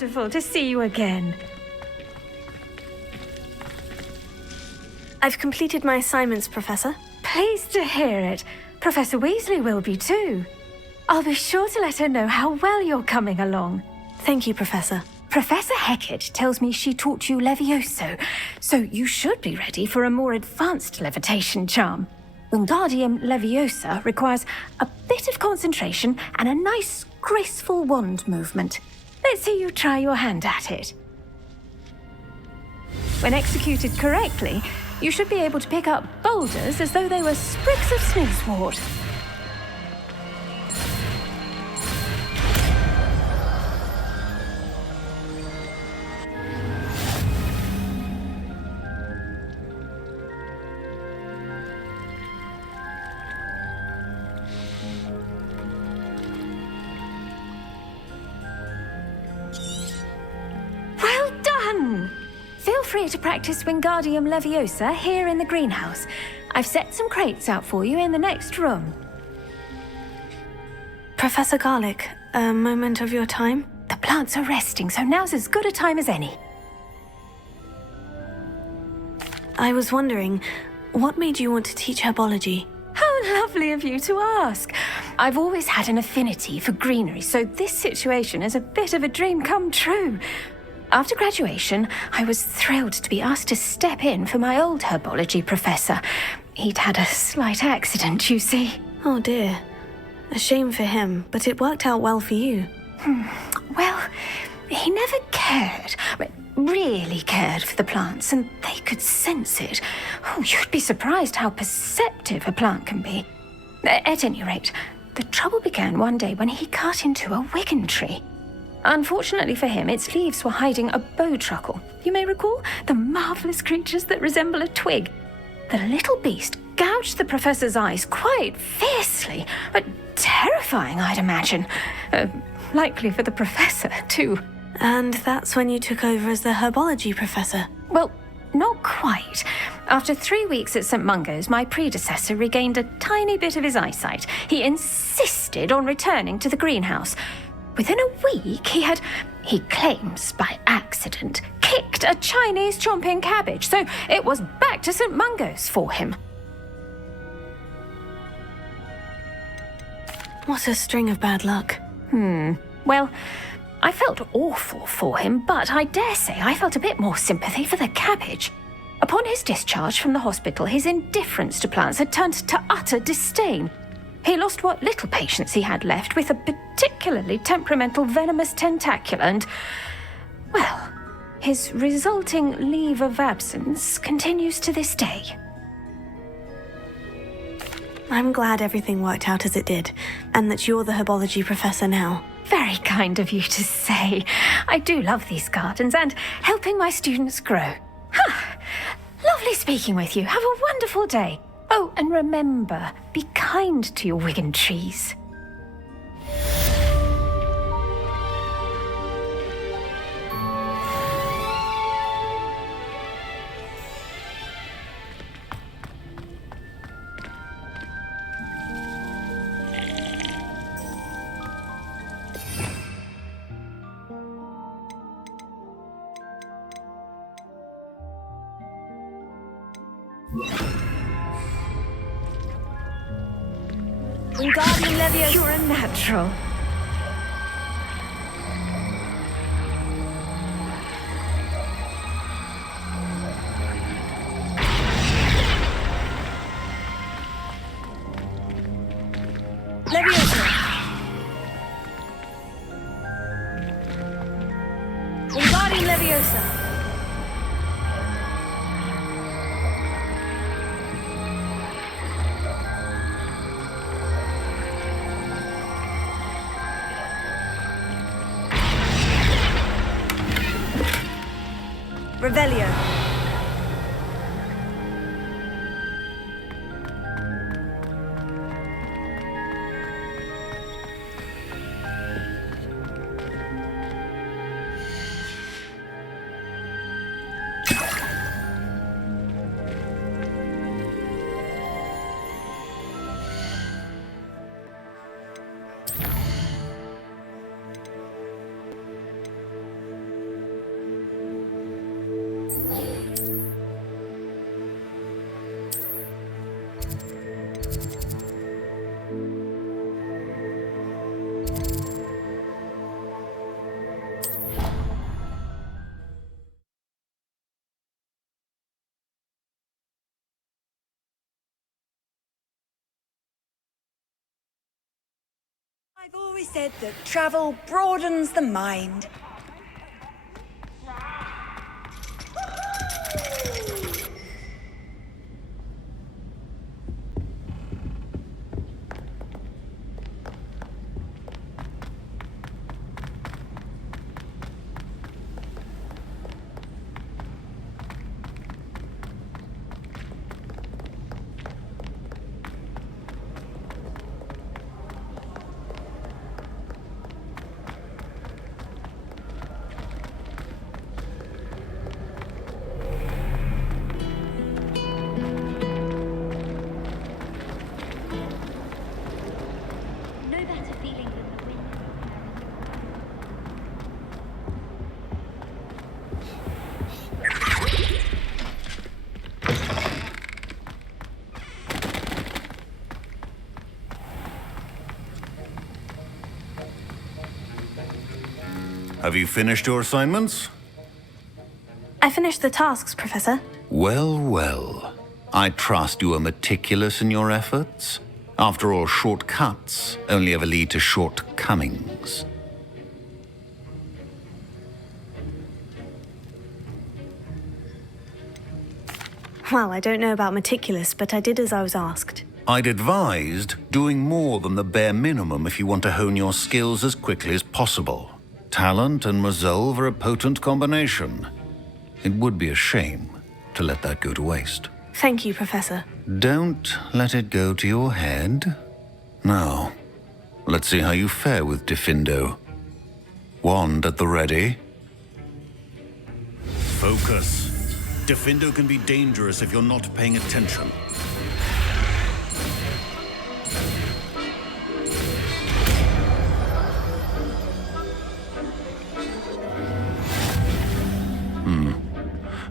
wonderful to see you again. I've completed my assignments, Professor. Pleased to hear it. Professor Weasley will be too. I'll be sure to let her know how well you're coming along. Thank you, Professor. Professor Hecat tells me she taught you Levioso, so you should be ready for a more advanced levitation charm. Wingardium Leviosa requires a bit of concentration and a nice, graceful wand movement. Let's see you try your hand at it. When executed correctly, you should be able to pick up boulders as though they were sprigs of sneezewort. Well done! Feel free to practice Wingardium Leviosa here in the greenhouse. I've set some crates out for you in the next room. Professor Garlick, a moment of your time? The plants are resting, so now's as good a time as any. I was wondering, what made you want to teach herbology? How lovely of you to ask. I've always had an affinity for greenery, so this situation is a bit of a dream come true. After graduation, I was thrilled to be asked to step in for my old herbology professor. He'd had a slight accident, you see. Oh dear. A shame for him, but it worked out well for you. Well, he never cared, really cared for the plants, and they could sense it. Oh, you'd be surprised how perceptive a plant can be. At any rate, the trouble began one day when he cut into a Wigan tree. Unfortunately for him, its leaves were hiding a bowtruckle. You may recall the marvellous creatures that resemble a twig. The little beast gouged the professor's eyes quite fiercely, but terrifying, I'd imagine. Likely for the professor, too. And that's when you took over as the herbology professor? Well, not quite. After 3 weeks at St. Mungo's, my predecessor regained a tiny bit of his eyesight. He insisted on returning to the greenhouse. Within a week, he claims by accident, kicked a Chinese chomping cabbage, so it was back to St. Mungo's for him. What a string of bad luck. Well, I felt awful for him, but I dare say I felt a bit more sympathy for the cabbage. Upon his discharge from the hospital, his indifference to plants had turned to utter disdain. He lost what little patience he had left with a particularly temperamental venomous tentacula and, well, his resulting leave of absence continues to this day. I'm glad everything worked out as it did, and that you're the herbology professor now. Very kind of you to say. I do love these gardens and helping my students grow. Lovely speaking with you. Have a wonderful day. Oh, and remember, be kind to your Wigan trees. Wingardium Leviosa. You're a natural. Leviosa. Wingardium Leviosa. Revelio. I've always said that travel broadens the mind. Have you finished your assignments? I finished the tasks, Professor. Well, well. I trust you are meticulous in your efforts. After all, shortcuts only ever lead to shortcomings. Well, I don't know about meticulous, but I did as I was asked. I'd advised doing more than the bare minimum if you want to hone your skills as quickly as possible. Talent and resolve are a potent combination. It would be a shame to let that go to waste. Thank you, Professor. Don't let it go to your head. Now, let's see how you fare with Diffindo. Wand at the ready. Focus. Diffindo can be dangerous if you're not paying attention.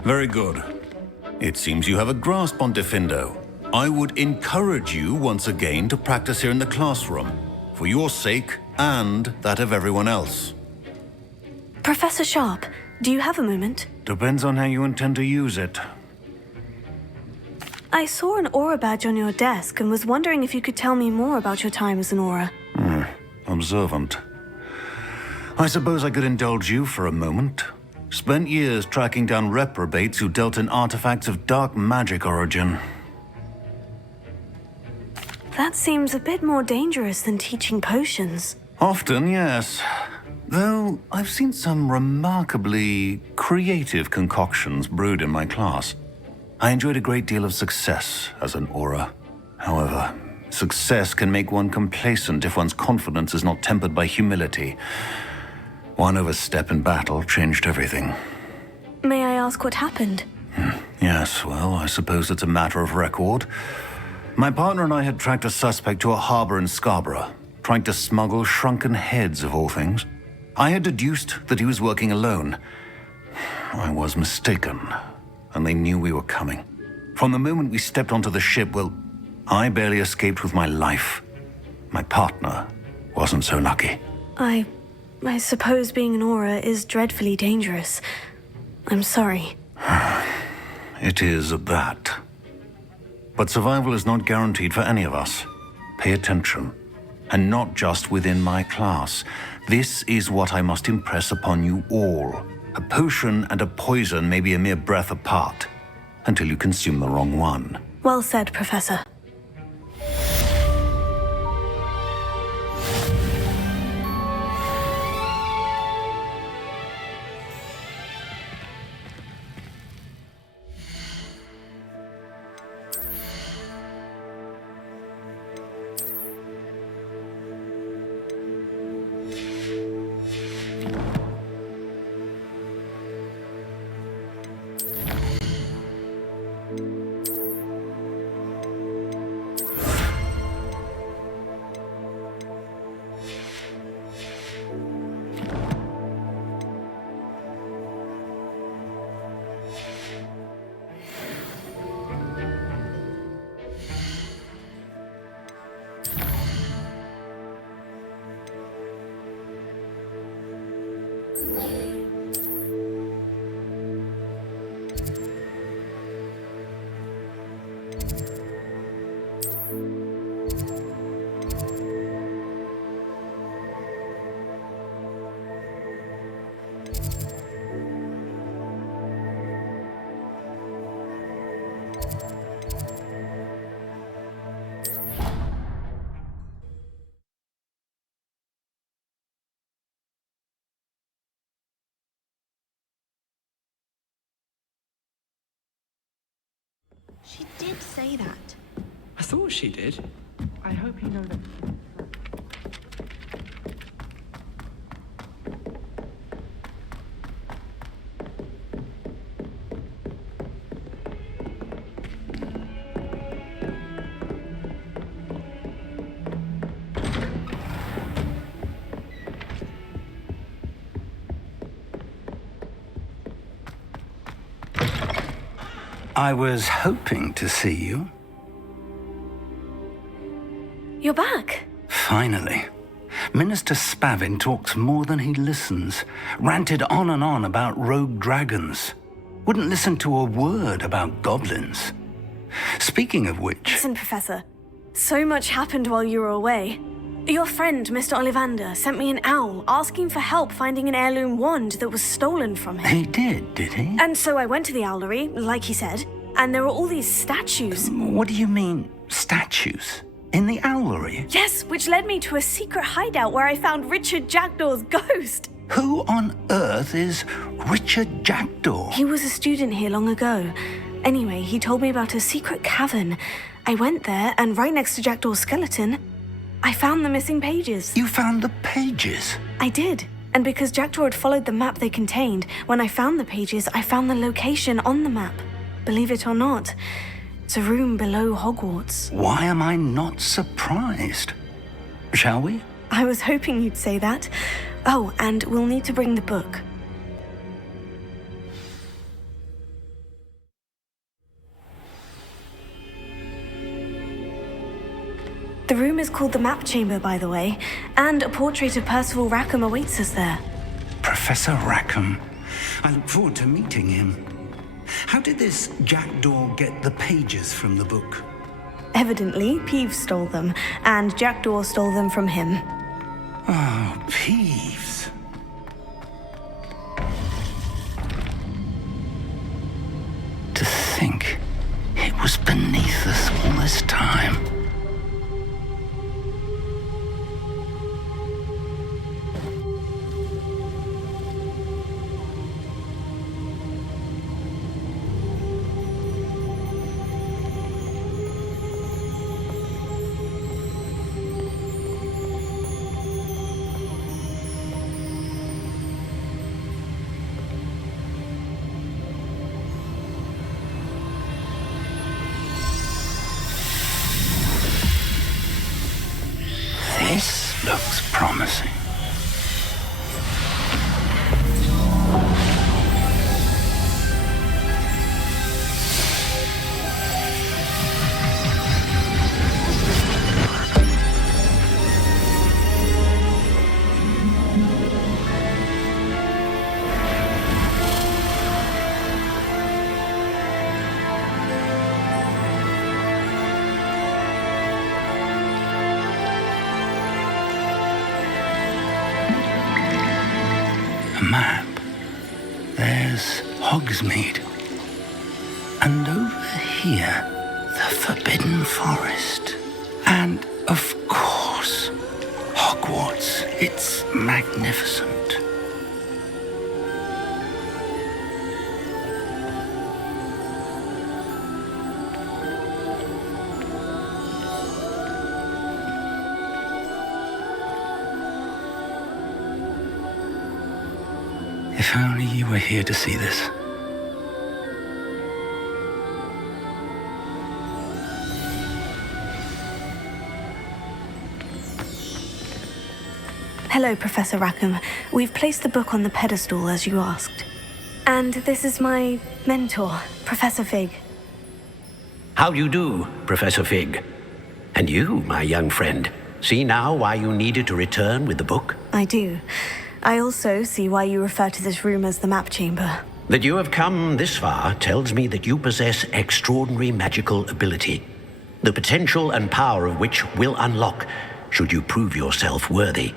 Very good. It seems you have a grasp on Diffindo. I would encourage you once again to practice here in the classroom, for your sake and that of everyone else. Professor Sharp, do you have a moment? Depends on how you intend to use it. I saw an aura badge on your desk and was wondering if you could tell me more about your time as an aura. Observant. I suppose I could indulge you for a moment. Spent years tracking down reprobates who dealt in artifacts of dark magic origin. That seems a bit more dangerous than teaching potions. Often, yes. Though I've seen some remarkably creative concoctions brewed in my class. I enjoyed a great deal of success as an aura. However, success can make one complacent if one's confidence is not tempered by humility. One overstep in battle changed everything. May I ask what happened? Yes, well, I suppose it's a matter of record. My partner and I had tracked a suspect to a harbor in Scarborough, trying to smuggle shrunken heads of all things. I had deduced that he was working alone. I was mistaken, and they knew we were coming. From the moment we stepped onto the ship, well, I barely escaped with my life. My partner wasn't so lucky. I suppose being an aura is dreadfully dangerous. I'm sorry. It is at that. But survival is not guaranteed for any of us. Pay attention. And not just within my class. This is what I must impress upon you all. A potion and a poison may be a mere breath apart, until you consume the wrong one. Well said, Professor. She did say that. I thought she did. I hope you know that. I was hoping to see you. You're back. Finally. Minister Spavin talks more than he listens. Ranted on and on about rogue dragons. Wouldn't listen to a word about goblins. Speaking of which... Listen, Professor. So much happened while you were away. Your friend, Mr. Ollivander, sent me an owl asking for help finding an heirloom wand that was stolen from him. He did he? And so I went to the owlery, like he said, and there were all these statues. What do you mean, statues? In the owlery? Yes, which led me to a secret hideout where I found Richard Jackdaw's ghost. Who on earth is Richard Jackdaw? He was a student here long ago. Anyway, he told me about a secret cavern. I went there, and right next to Jackdaw's skeleton, I found the missing pages. You found the pages? I did. And because Jackdaw had followed the map they contained, when I found the pages, I found the location on the map. Believe it or not, it's a room below Hogwarts. Why am I not surprised? Shall we? I was hoping you'd say that. Oh, and we'll need to bring the book. The room is called the Map Chamber, by the way, and a portrait of Percival Rackham awaits us there. Professor Rackham. I look forward to meeting him. How did this Jackdaw get the pages from the book? Evidently, Peeves stole them, and Jackdaw stole them from him. Oh, Peeves. To think it was beneath us all this time. This looks promising. Map. There's Hogsmeade. And over here, the Forbidden Forest. And, of course, Hogwarts. It's magnificent. If only you were here to see this. Hello, Professor Rackham. We've placed the book on the pedestal as you asked. And this is my mentor, Professor Fig. How do you do, Professor Fig? And you, my young friend, see now why you needed to return with the book? I do. I also see why you refer to this room as the Map Chamber. That you have come this far tells me that you possess extraordinary magical ability, the potential and power of which will unlock should you prove yourself worthy.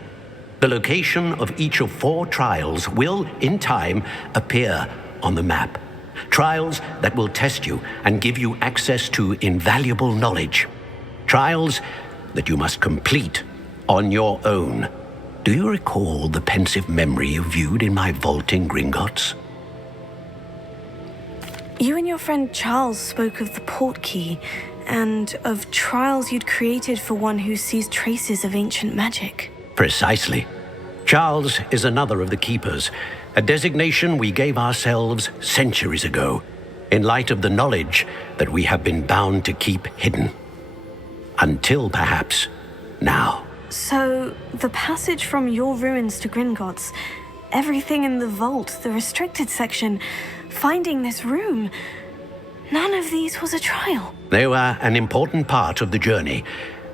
The location of each of 4 trials will, in time, appear on the map. Trials that will test you and give you access to invaluable knowledge. Trials that you must complete on your own. Do you recall the pensive memory you viewed in my vault in Gringotts? You and your friend Charles spoke of the port key and of trials you'd created for one who sees traces of ancient magic. Precisely. Charles is another of the keepers, a designation we gave ourselves centuries ago, in light of the knowledge that we have been bound to keep hidden. Until perhaps now. So, the passage from your ruins to Gringotts, everything in the vault, the restricted section, finding this room, none of these was a trial. They were an important part of the journey,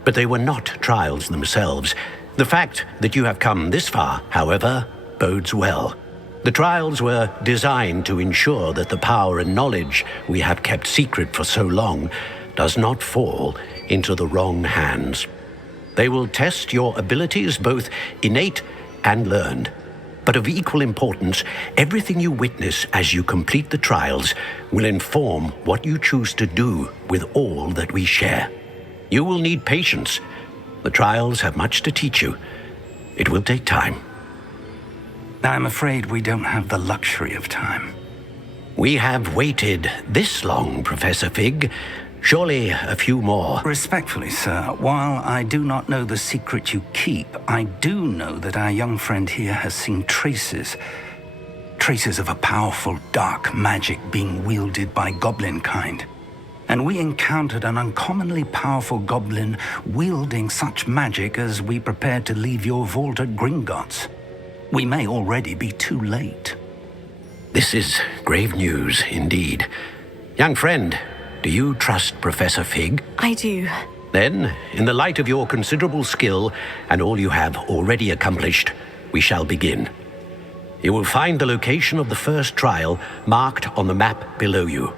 but they were not trials themselves. The fact that you have come this far, however, bodes well. The trials were designed to ensure that the power and knowledge we have kept secret for so long does not fall into the wrong hands. They will test your abilities, both innate and learned. But of equal importance, everything you witness as you complete the trials will inform what you choose to do with all that we share. You will need patience. The trials have much to teach you. It will take time. I'm afraid we don't have the luxury of time. We have waited this long, Professor Fig. Surely a few more. Respectfully, sir, while I do not know the secret you keep, I do know that our young friend here has seen traces of a powerful dark magic being wielded by goblin kind. And we encountered an uncommonly powerful goblin wielding such magic as we prepared to leave your vault at Gringotts. We may already be too late. This is grave news indeed. Young friend, do you trust Professor Fig? I do. Then, in the light of your considerable skill and all you have already accomplished, we shall begin. You will find the location of the first trial marked on the map below you.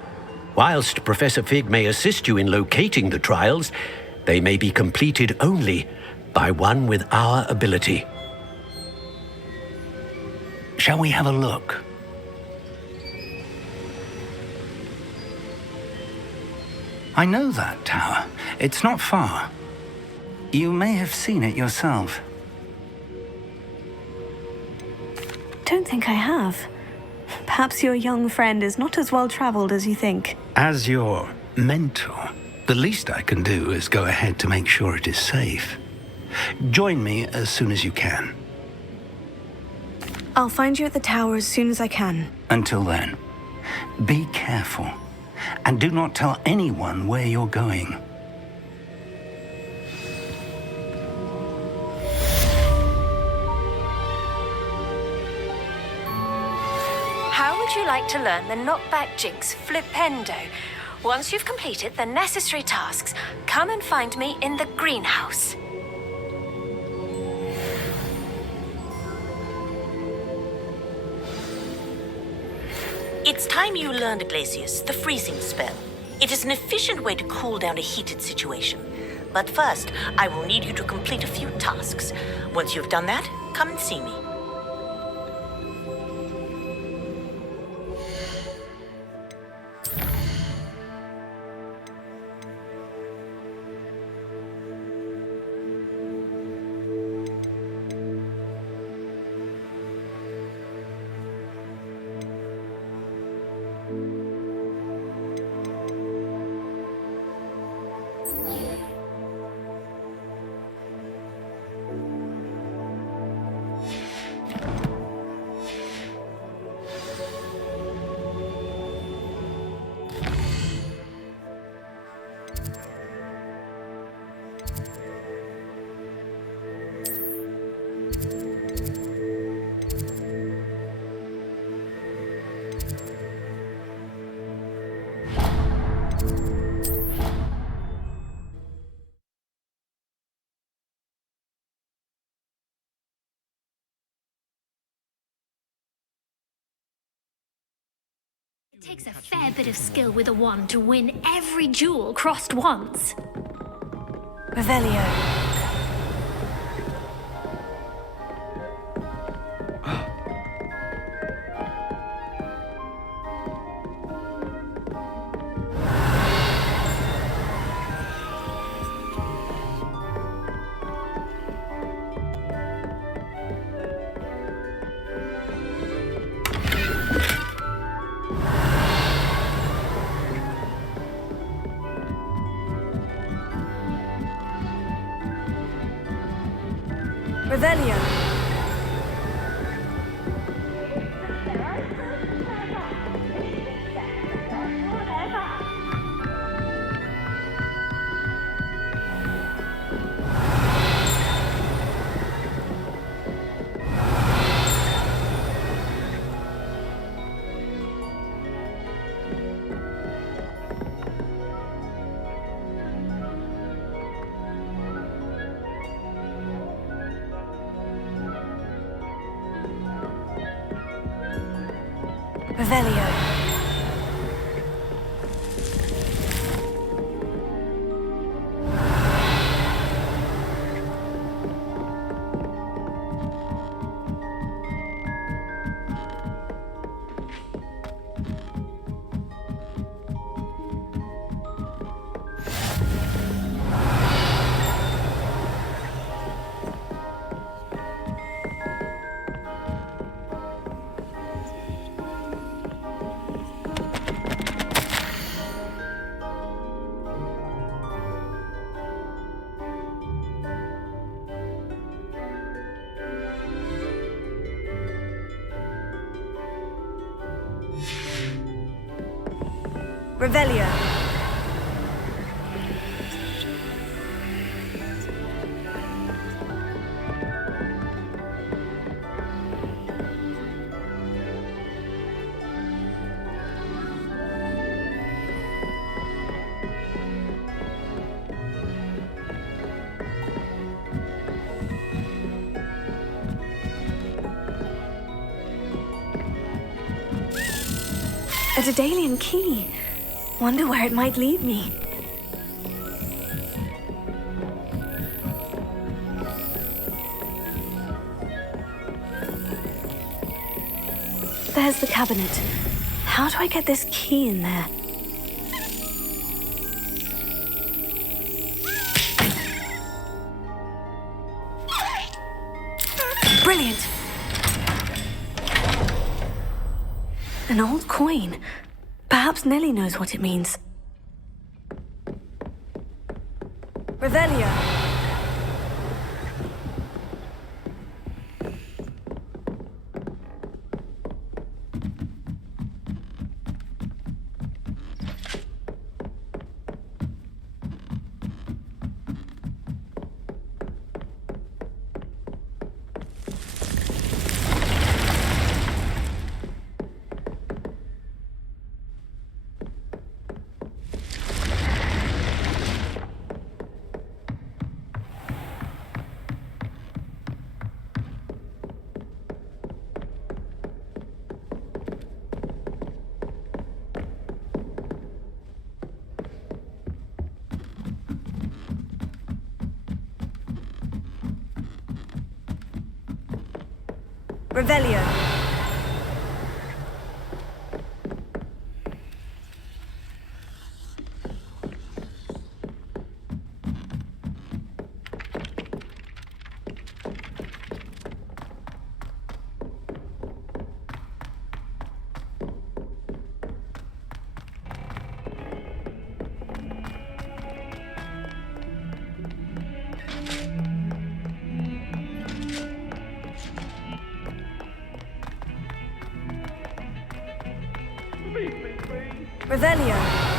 Whilst Professor Fig may assist you in locating the trials, they may be completed only by one with our ability. Shall we have a look? I know that tower. It's not far. You may have seen it yourself. Don't think I have. Perhaps your young friend is not as well traveled as you think. As your mentor, the least I can do is go ahead to make sure it is safe. Join me as soon as you can. I'll find you at the tower as soon as I can. Until then, be careful. And do not tell anyone where you're going. How would you like to learn the knockback jinx flipendo? Once you've completed the necessary tasks, come and find me in the greenhouse. It's time you learned, Glacius, the freezing spell. It is an efficient way to cool down a heated situation. But first, I will need you to complete a few tasks. Once you've done that, come and see me. It takes a fair bit of skill with a wand to win every duel crossed once. Revelio. Revelio. Revelio. Revelio. A Daedalian key. Wonder where it might lead me. There's the cabinet. How do I get this key in there? Brilliant! An old coin. Perhaps Nellie knows what it means. Revelio. Revelio. Revelio.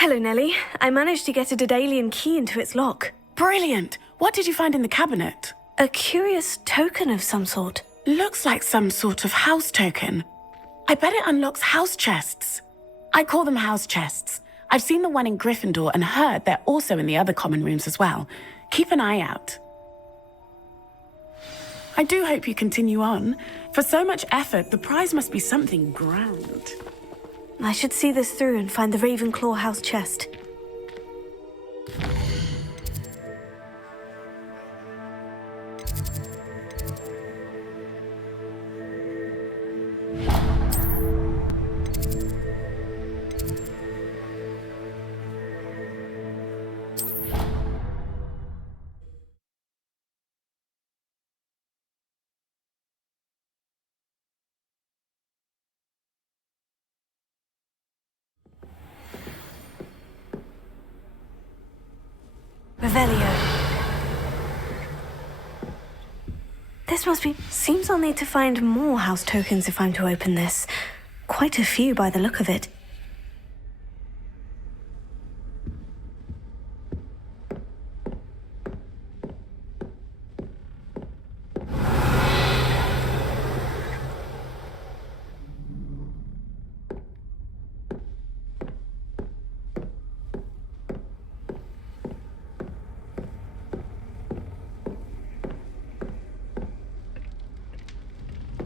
Hello, Nellie. I managed to get a Daedalian key into its lock. Brilliant! What did you find in the cabinet? A curious token of some sort. Looks like some sort of house token. I bet it unlocks house chests. I call them house chests. I've seen the one in Gryffindor and heard they're also in the other common rooms as well. Keep an eye out. I do hope you continue on. For so much effort, the prize must be something grand. I should see this through and find the Ravenclaw house chest. Revelio. This must be... Seems I'll need to find more house tokens if I'm to open this. Quite a few by the look of it.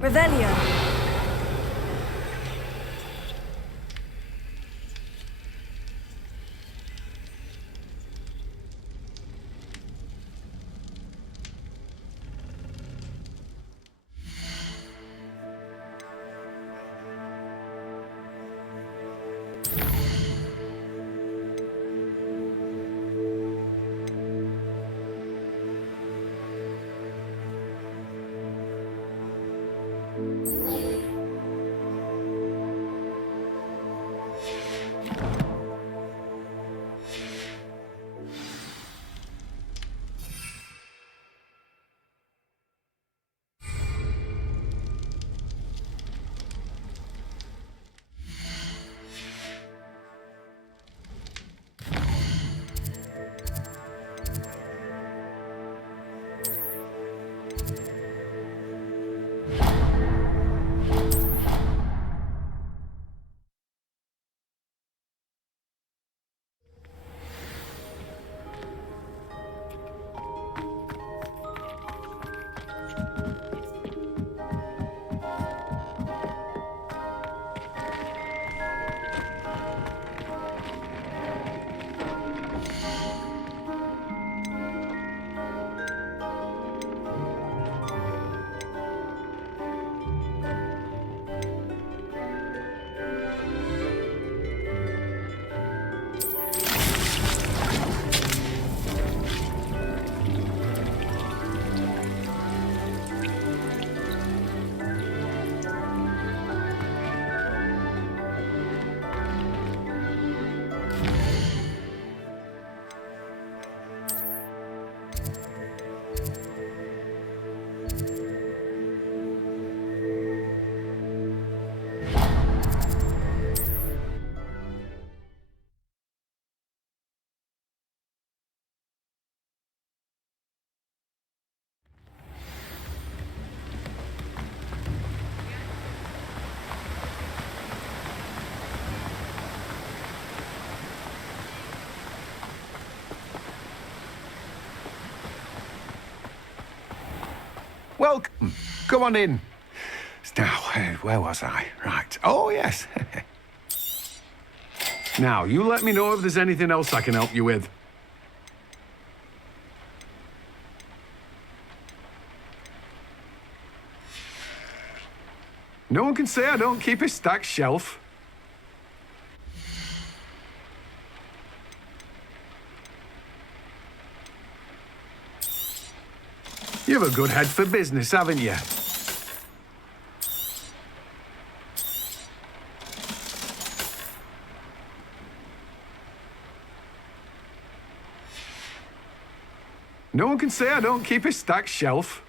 Revelio. Welcome. Come on in. Now, where was I? Right. Oh, yes. Now, you let me know if there's anything else I can help you with. No one can say I don't keep a stacked shelf. You have a good head for business, haven't you? No one can say I don't keep a stacked shelf.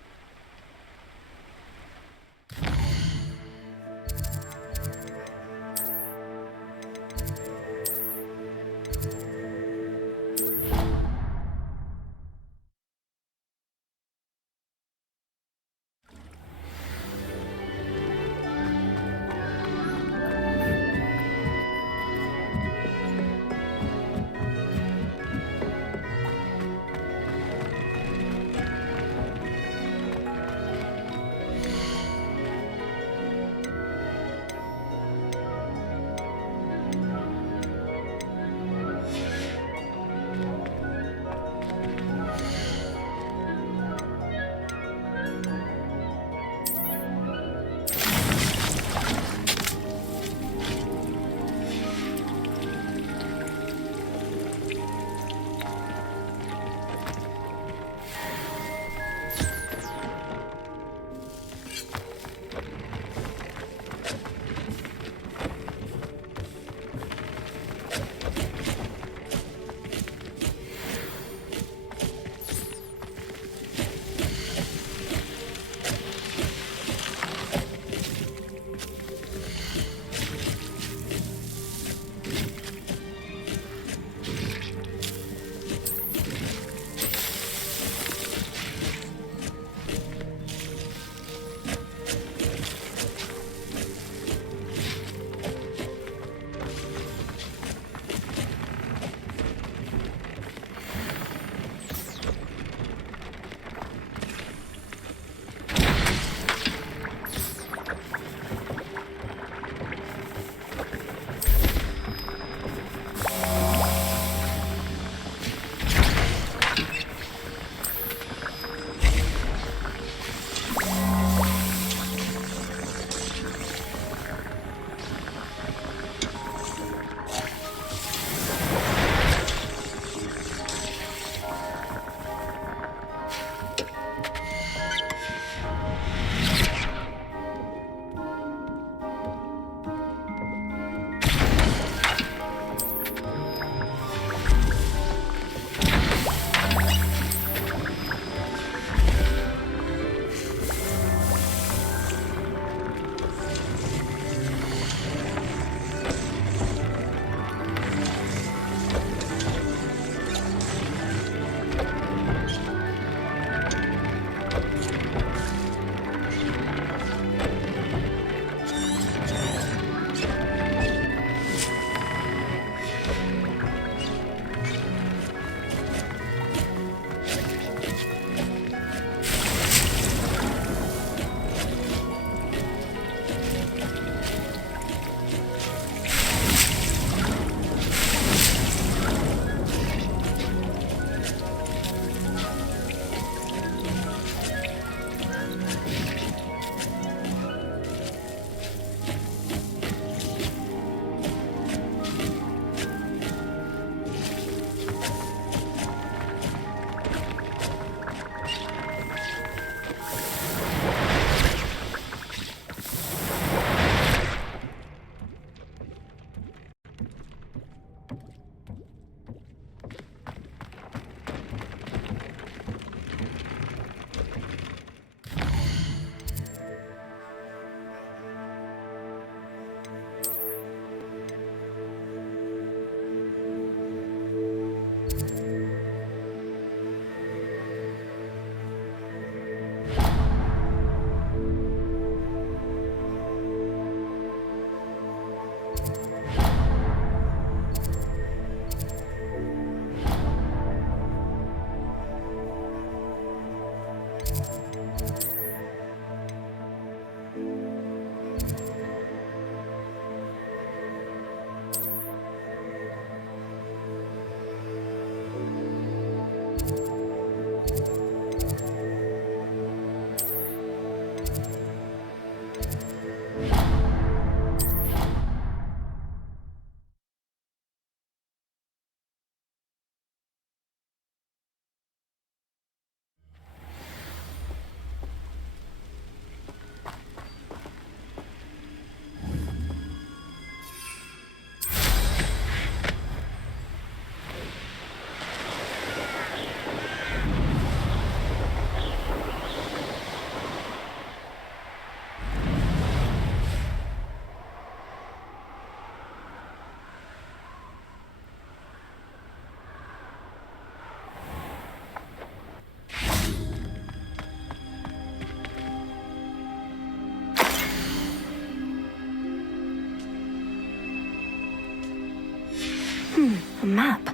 A map.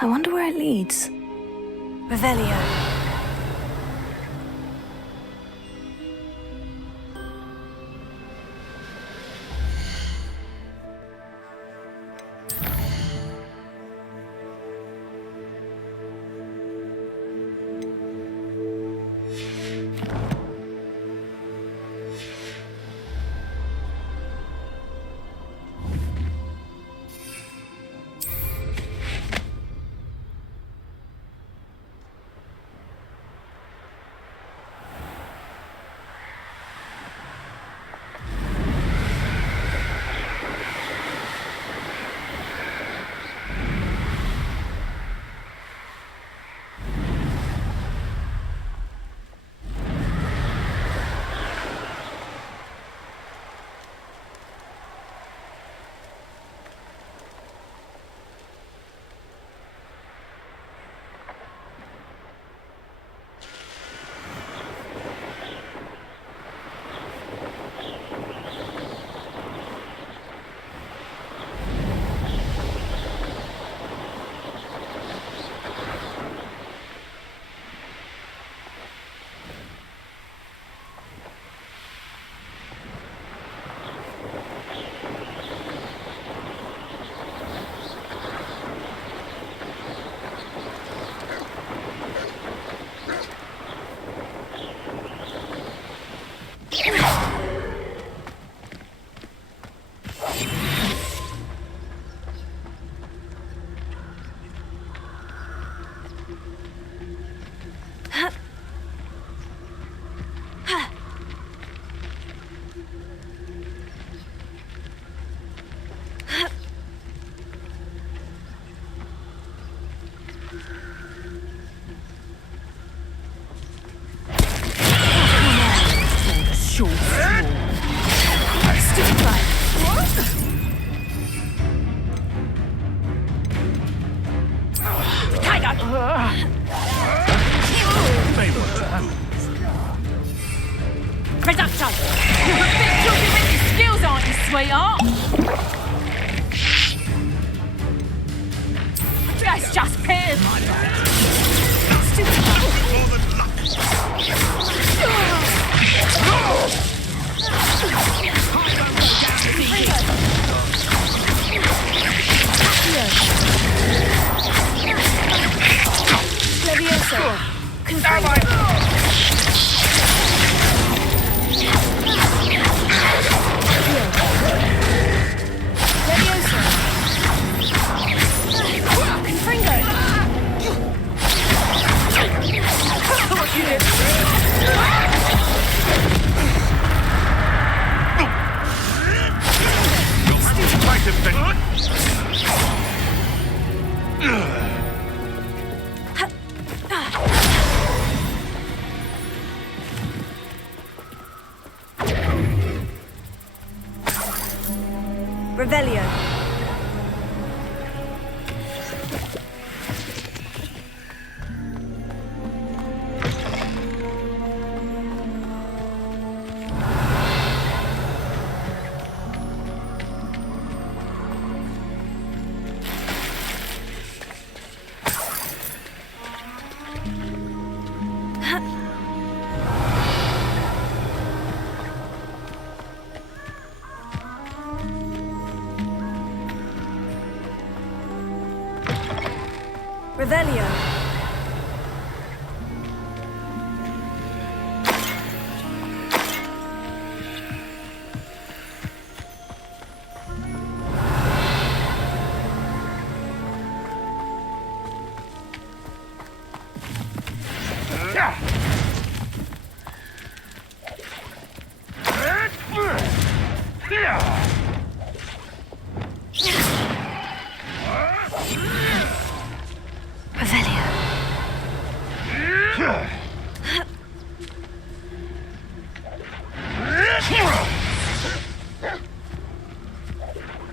I wonder where it leads. Revelio. Reducto! You're a bit talking with your skills, aren't you, sweetheart? That's just peers, my friend. Revelio. Revelio.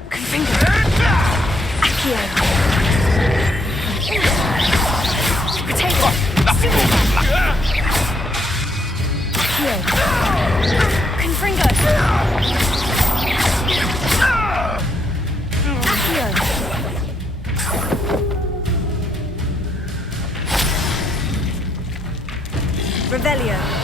Confringo. Finellion.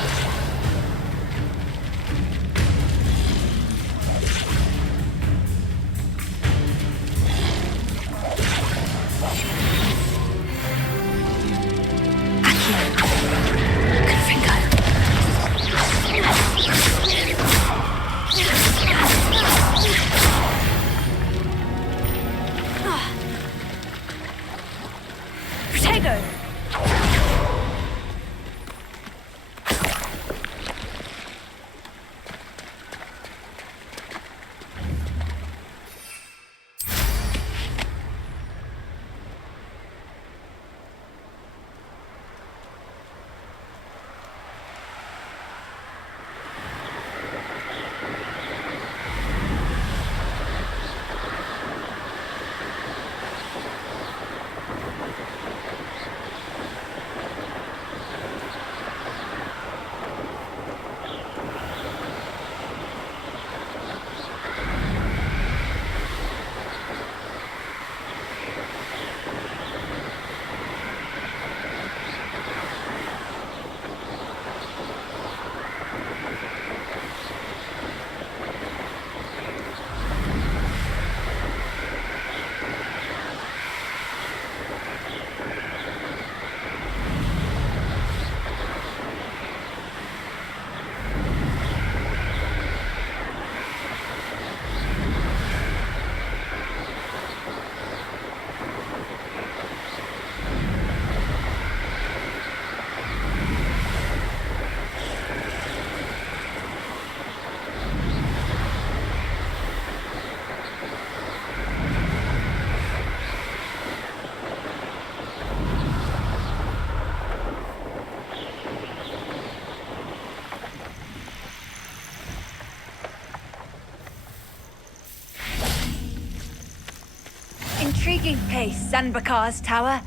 Intriguing place, Zanbakar's tower.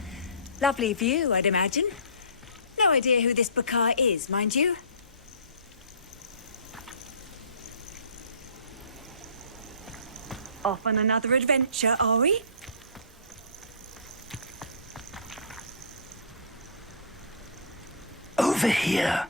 Lovely view, I'd imagine. No idea who this Bakar is, mind you. Off on another adventure, are we? Over here.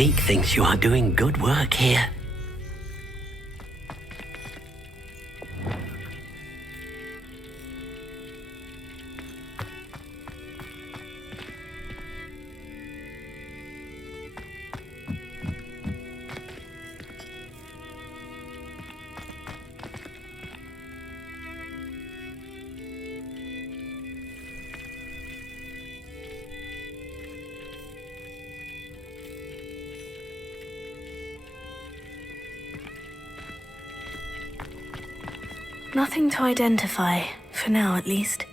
Deek thinks you are doing good work here. Nothing to identify, for now at least.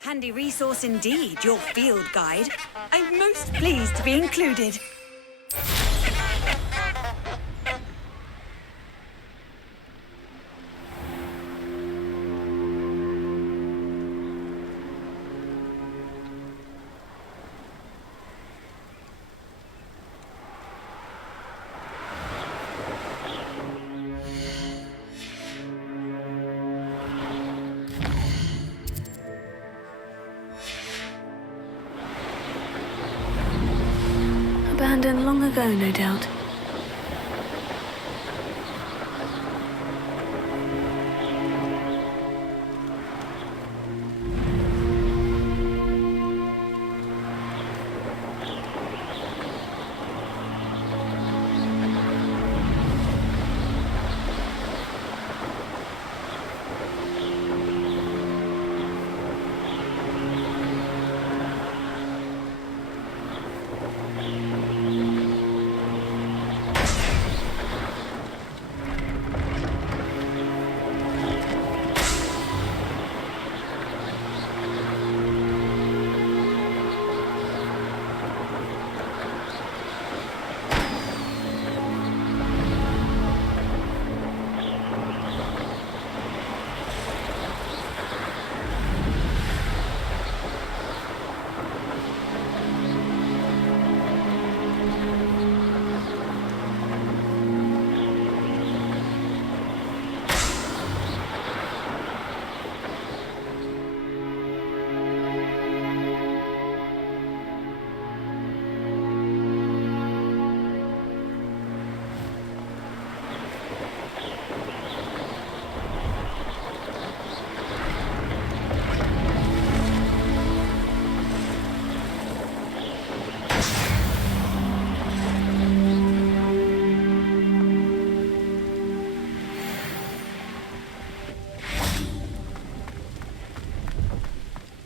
Handy resource indeed, your field guide. I'm most pleased to be included. Abandoned long ago, no doubt.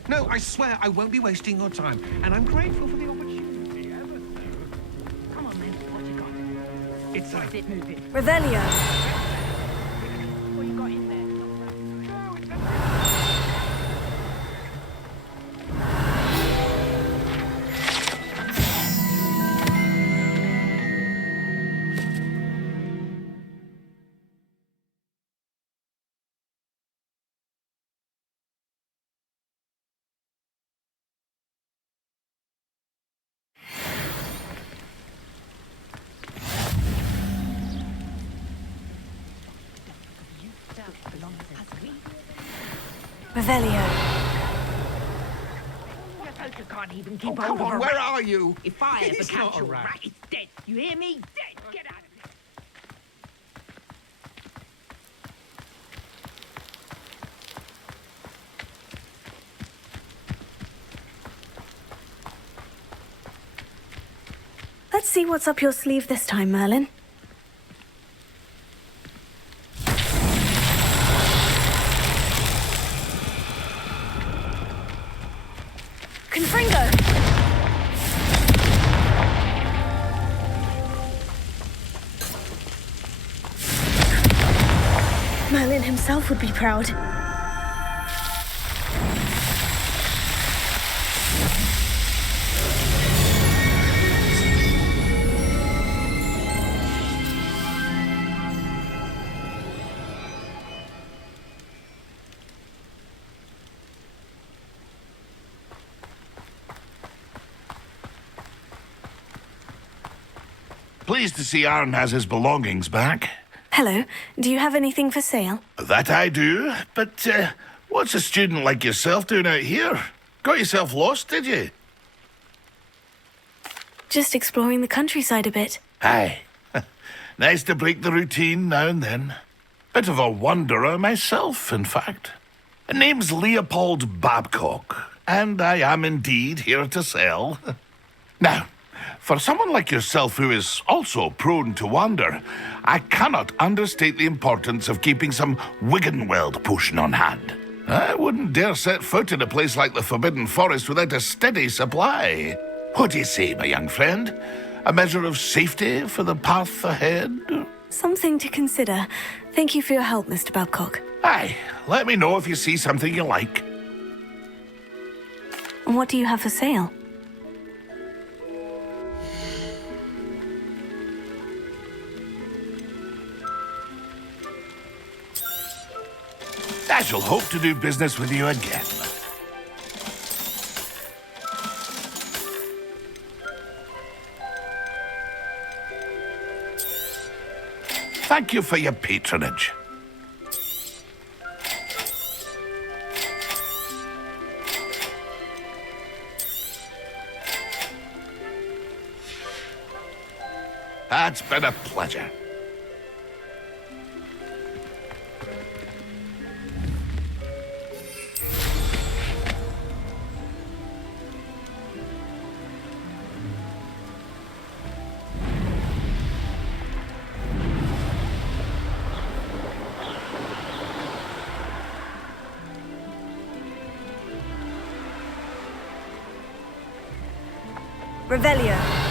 No, I swear I won't be wasting your time, and I'm grateful for the opportunity. Ever so. Come on then, what you got? It's Is it moving? Revelio. What you got in there? Revelio. Your poker can't even keep Oh, hold come of on, a where rat. are you? If I ever He's catch not a a rat. rat, it's dead. You hear me? Dead. Get out of here. Let's see what's up your sleeve this time, Merlin. Confringo! Merlin himself would be proud. Pleased to see Aaron has his belongings back. Hello. Do you have anything for sale? That I do, but what's a student like yourself doing out here? Got yourself lost, did you? Just exploring the countryside a bit. Aye. Nice to break the routine now and then. Bit of a wanderer myself, in fact. Name's Leopold Babcock, and I am indeed here to sell. Now, for someone like yourself who is also prone to wander, I cannot understate the importance of keeping some Wiggenweld potion on hand. I wouldn't dare set foot in a place like the Forbidden Forest without a steady supply. What do you say, my young friend? A measure of safety for the path ahead? Something to consider. Thank you for your help, Mr. Babcock. Aye, let me know if you see something you like. What do you have for sale? I shall hope to do business with you again. Thank you for your patronage. It's been a pleasure. Revelio.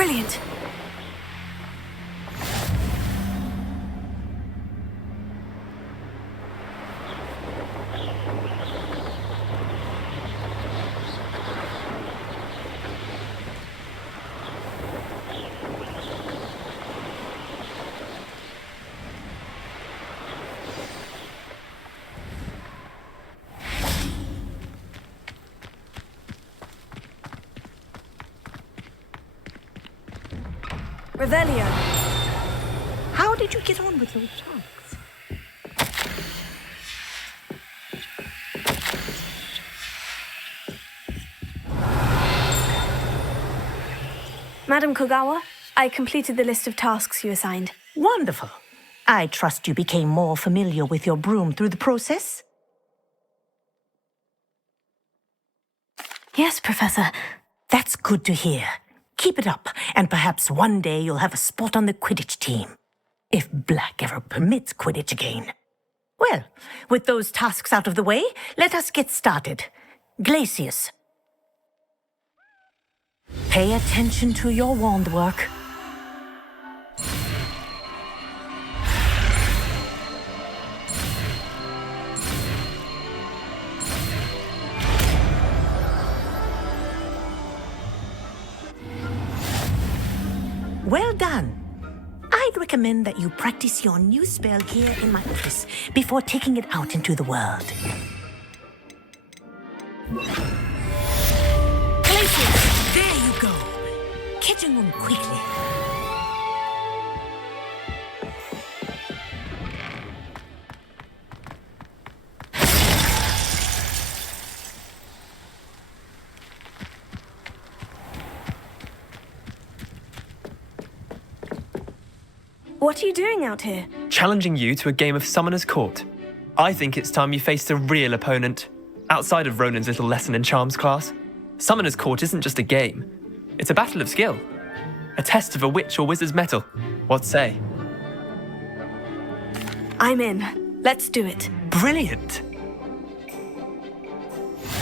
Brilliant. Revelio. How did you get on with your tasks? Madam Kogawa, I completed the list of tasks you assigned. Wonderful. I trust you became more familiar with your broom through the process? Yes, Professor. That's good to hear. Keep it up, and perhaps one day you'll have a spot on the Quidditch team. If Black ever permits Quidditch again. Well, with those tasks out of the way, let us get started. Glacius. Pay attention to your wand work. Well done. I'd recommend that you practice your new spell here in my office before taking it out into the world. Glacius! There you go! Catching on quickly. What are you doing out here? Challenging you to a game of Summoner's Court. I think it's time you faced a real opponent, outside of Ronan's little lesson in charms class. Summoner's Court isn't just a game. It's a battle of skill. A test of a witch or wizard's mettle. What say? I'm in. Let's do it. Brilliant!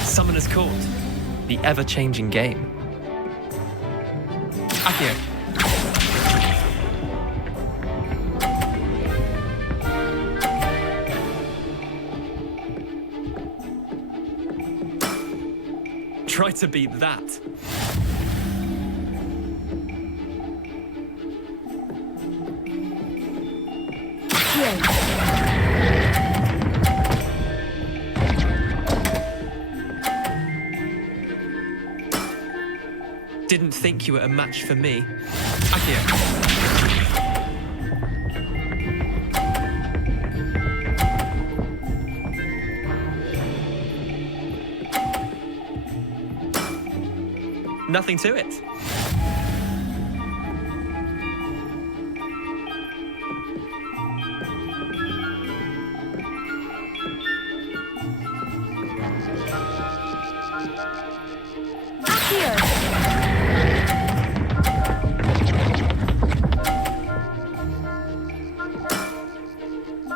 Summoner's Court. The ever-changing game. Accio. Try to beat that. Didn't think you were a match for me. Accio. Nothing to it.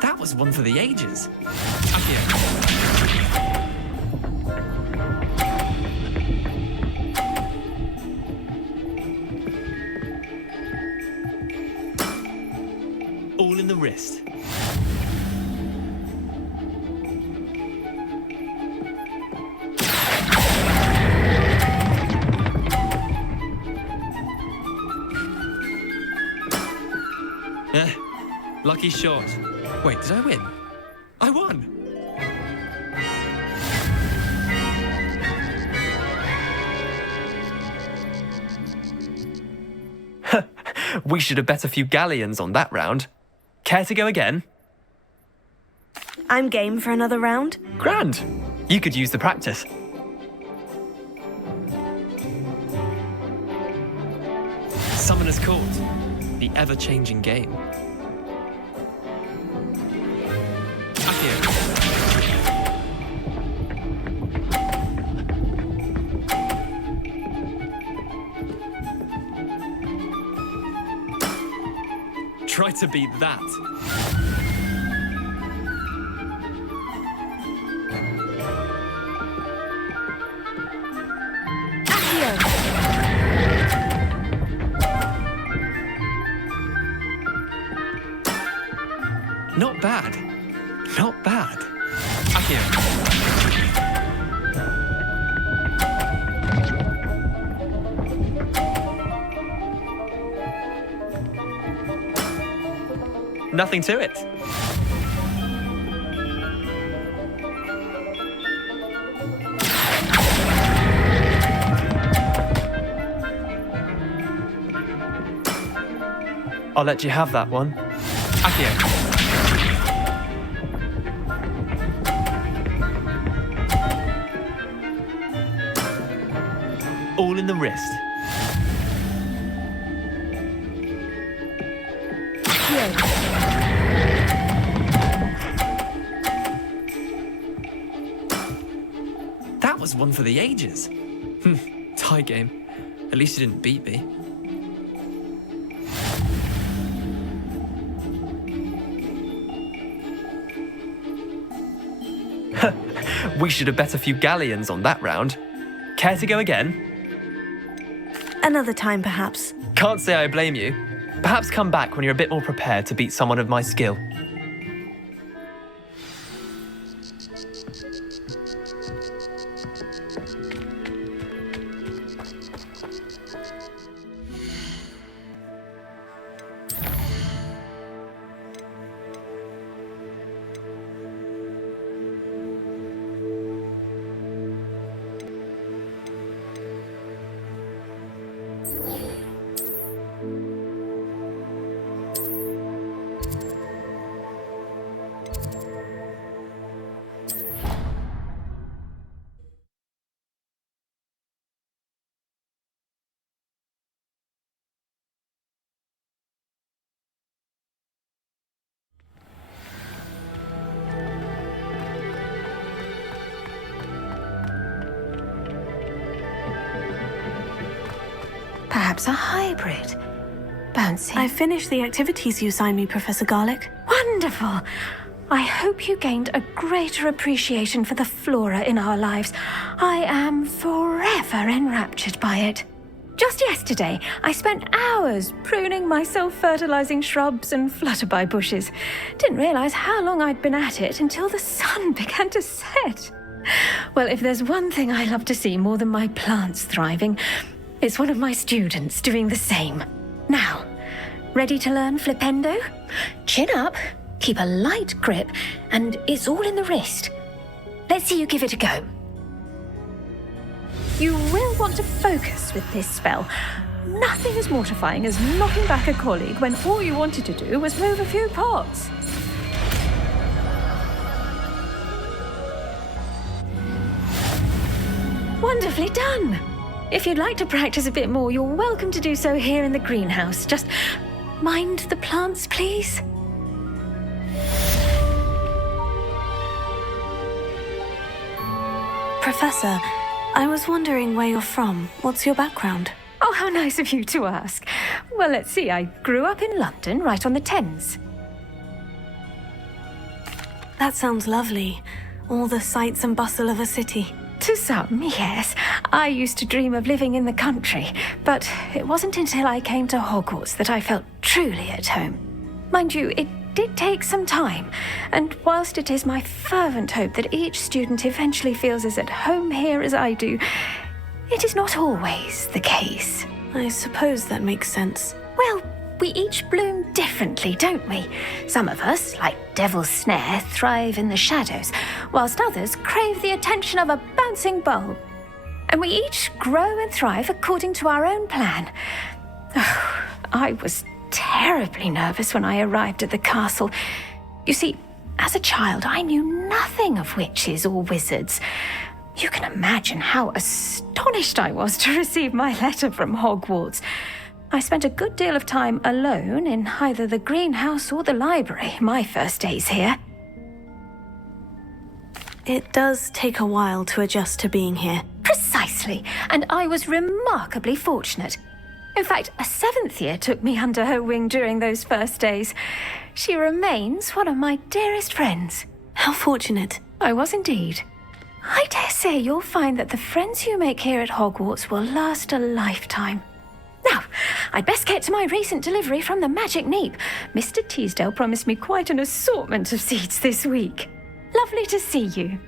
That was one for the ages. Accio. All in the wrist. Lucky shot. Wait, did I win? I won! We should have bet a few galleons on that round. Care to go again? I'm game for another round. Grand. You could use the practice. Summoner's Court. The ever-changing game. Accio. Try to beat that. Not bad. Not bad. Akio. Nothing to it. I'll let you have that one. Akio. All in the wrist. That was one for the ages. Tie game. At least you didn't beat me. We should have bet a few galleons on that round. Care to go again? Another time, perhaps. Can't say I blame you. Perhaps come back when you're a bit more prepared to beat someone of my skill. Perhaps a hybrid. Bouncy. I finished the activities you signed me, Professor Garlick. Wonderful! I hope you gained a greater appreciation for the flora in our lives. I am forever enraptured by it. Just yesterday, I spent hours pruning my self-fertilizing shrubs and flutterby bushes. Didn't realize how long I'd been at it until the sun began to set. Well, if there's one thing I love to see more than my plants thriving, it's one of my students doing the same. Now, ready to learn Flipendo? Chin up, keep a light grip, and it's all in the wrist. Let's see you give it a go. You will want to focus with this spell. Nothing as mortifying as knocking back a colleague when all you wanted to do was move a few pots. Wonderfully done! If you'd like to practice a bit more, you're welcome to do so here in the greenhouse. Just mind the plants, please. Professor, I was wondering where you're from. What's your background? Oh, how nice of you to ask. Well, let's see. I grew up in London, right on the Thames. That sounds lovely. All the sights and bustle of a city. To some, yes. I used to dream of living in the country, but it wasn't until I came to Hogwarts that I felt truly at home. Mind you, it did take some time, and whilst it is my fervent hope that each student eventually feels as at home here as I do, it is not always the case. I suppose that makes sense. Well, we each bloom differently, don't we? Some of us, like Devil's Snare, thrive in the shadows, whilst others crave the attention of a bouncing bulb. And we each grow and thrive according to our own plan. Oh, I was terribly nervous when I arrived at the castle. You see, as a child, I knew nothing of witches or wizards. You can imagine how astonished I was to receive my letter from Hogwarts. I spent a good deal of time alone in either the greenhouse or the library my first days here. It does take a while to adjust to being here. Precisely, and I was remarkably fortunate. In fact, a 7th year took me under her wing during those first days. She remains one of my dearest friends. How fortunate. I was indeed. I dare say you'll find that the friends you make here at Hogwarts will last a lifetime. Now, I'd best get to my recent delivery from the Magic Neep. Mr. Teasdale promised me quite an assortment of seeds this week. Lovely to see you.